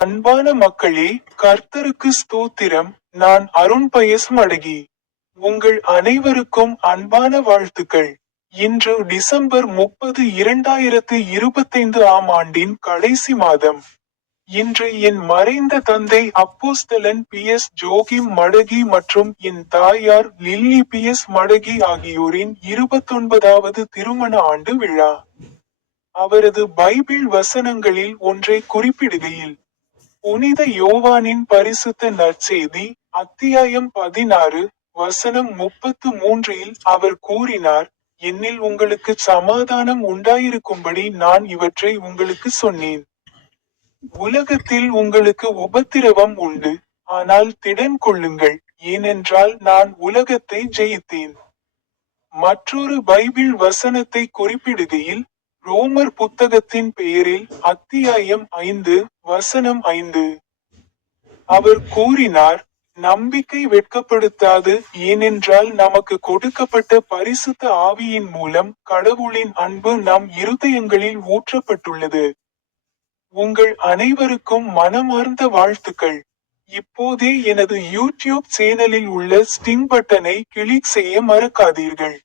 அன்பான மக்களே கர்த்தருக்கு ஸ்தோத்திரம். நான் அருண் பயஸ் மடகி உங்கள் அனைவருக்கும் அன்பான வாழ்த்துக்கள். இன்று டிசம்பர் முப்பது இரண்டாயிரத்து இருபத்தைந்து ஆம் ஆண்டின் கடைசி மாதம். இன்று என் மறைந்த தந்தை அப்போஸ்தலன் பி. எஸ். ஜோகிம் மடகி மற்றும் என் தாயார் லில்லி பி. எஸ். மடகி ஆகியோரின் இருபத்தொன்பதாவது திருமண ஆண்டு விழா. அவரது பைபிள் வசனங்களில் ஒன்றை குறிப்பிடுகையில் புனித யோவானின் பரிசுத்த நற்செய்தி அத்தியாயம் பதினாறு வசனம் முப்பத்து மூன்றில் அவர் கூறினார் என்னில் உங்களுக்கு சமாதானம் உண்டாயிருக்கும்படி நான் இவற்றை உங்களுக்கு சொன்னேன். உலகத்தில் உங்களுக்கு உபத்திரவம் உண்டு ஆனால் திடன் கொள்ளுங்கள் ஏனென்றால் நான் உலகத்தை ஜெயித்தேன். மற்றொரு பைபிள் வசனத்தை குறிப்பிடுகையில் ரோமர் புத்தகத்தின் பெயரில் அத்தியாயம் ஐந்து வசனம் ஐந்து. அவர் கூறினார் நம்பிக்கை வெட்கப்படுத்தாது ஏனென்றால் நமக்கு கொடுக்கப்பட்ட பரிசுத்த ஆவியின் மூலம் கடவுளின் அன்பு நம் இருதயங்களில் ஊற்றப்பட்டுள்ளது. உங்கள் அனைவருக்கும் மனமார்ந்த வாழ்த்துக்கள். இப்போதே எனது யூடியூப் சேனலில் உள்ள ஸ்டிங் பட்டனை கிளிக் செய்ய மறக்காதீர்கள்.